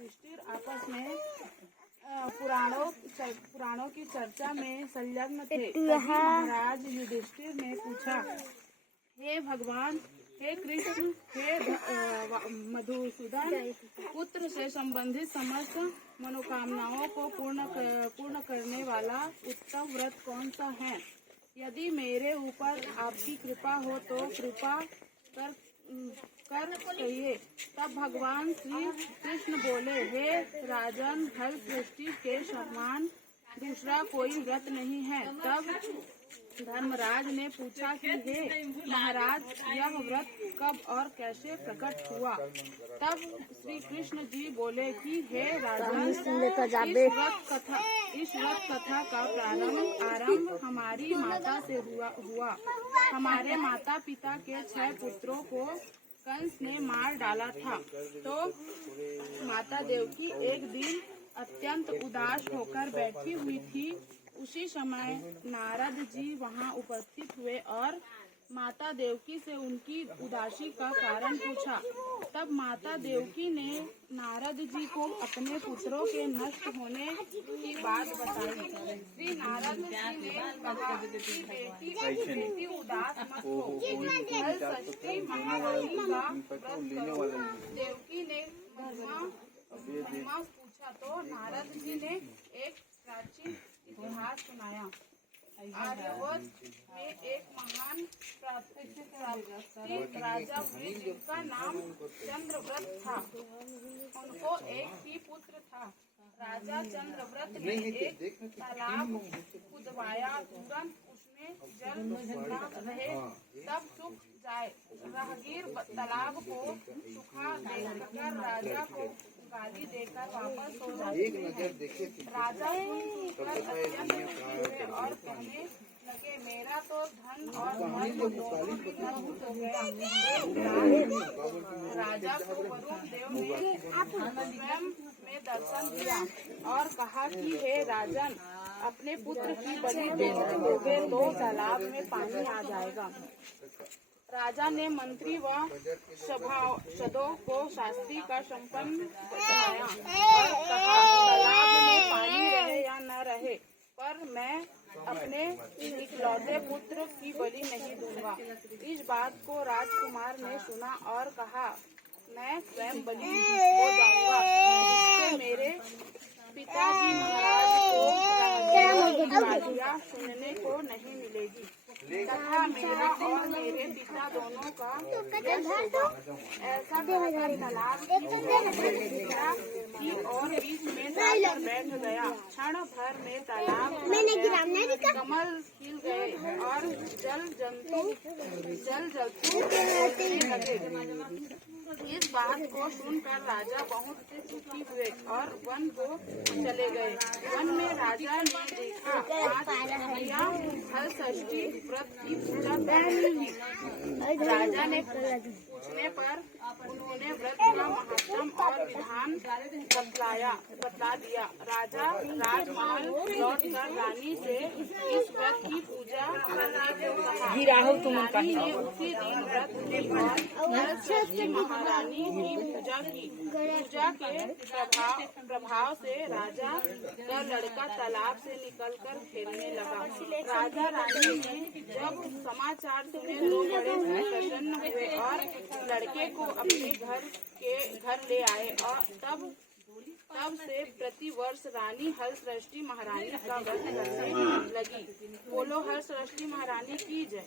युधिष्ठिर आपस में पुराणों की चर्चा में संलग्न थे। तभी महाराज युधिष्ठिर ने पूछा, हे भगवान, हे कृष्ण, हे मधुसूदन, पुत्र से संबंधित समस्त मनोकामनाओं को पूर्ण करने वाला उत्तम व्रत कौन सा है? यदि मेरे ऊपर आपकी कृपा हो तो कृपा कर कहिए। तब भगवान श्री कृष्ण बोले, हे राजन, हर सृष्टि के समान दूसरा कोई व्रत नहीं है। तब धर्मराज ने पूछा कि हे महाराज, यह व्रत कब और कैसे प्रकट हुआ? तब श्री कृष्ण जी बोले कि हे राजन, इस व्रत कथा का आरंभ हमारी माता से हुआ। हमारे माता पिता के 6 पुत्रों को कंस ने मार डाला था। तो माता देवकी एक दिन अत्यंत उदास होकर बैठी हुई थी। उसी समय नारद जी वहां उपस्थित हुए और माता देवकी से उनकी उदासी का कारण पूछा। तब माता देवकी ने नारद जी को अपने पुत्रों के नष्ट होने की बात बताई। श्री नारद जी ने कहा कि बेटी उदास मत हो, कल षष्ठी महारानी का व्रत करो। देवकी ने महिमा पूछा तो नारद जी ने एक प्राचीन इतिहास सुनाया। आर्यवर्त में एक महान प्रतिष्ठित राजा हुए जिनका नाम चंद्रव्रत था। उनको एक ही पुत्र था। राजा चंद्रव्रत ने एक तालाब खुदवाया। तुरंत उसमें जल न रहे तब सूख जाए। राहगीर तालाब को सूखा देखकर राजा को गाली देकर वापस हो जाते हैं। राजा अत्यंत हुए और कहने लगे, मेरा तो धन और धर्म दोनों ही नष्ट हो गया। राजा को वरुण देव ने स्वयं में दर्शन दिया और कहा कि हे राजन, अपने पुत्र की बलि दोगे तो तालाब में पानी आ जाएगा। राजा ने मंत्री व सभासदों को शास्त्री का संपन्न बताया और कहा, तालाब में पानी रहे या न रहे, पर मैं अपने इकलौते पुत्र की बलि नहीं दूंगा। इस बात को राजकुमार ने सुना और कहा, मैं स्वयं बलि हो जाऊंगा, जिससे मेरे पिताजी महाराज को गालियाँ सुनने को नहीं मिलेगी तथा मेरा और मेरे पिता दोनों का यश होगा। ऐसा कहकर तालाब की और बीच में जाकर बैठ गया। क्षण भर में तालाब कमल खिल गए और जल जंतु लगे। इस बात को सुनकर राजा बहुत से दुखी हुए और वन को चले गए। वन में राजा ने देखा 5 स्त्रियां हल षष्ठी व्रत की पूजा कर रही थी। राजा ने पूछने पर उन्होंने व्रत का महत्व और विधान बतला दिया। राजा राजमहल लौटकर रानी से इस व्रत की पूजा करने को कहा। रानी ने उसी दिन व्रत के बाद हल षष्ठी महारानी की पूजा की। पूजा के प्रभाव से राजा का लड़का तालाब से निकलकर खेलने लगा। राजा रानी ने जब समाचार सुने तो बड़े प्रसन्न हुए और लड़के को अपने घर ले आए और तब से प्रति वर्ष रानी हलषष्ठी महारानी का व्रत करने लगी। बोलो हलषष्ठी महारानी की जय।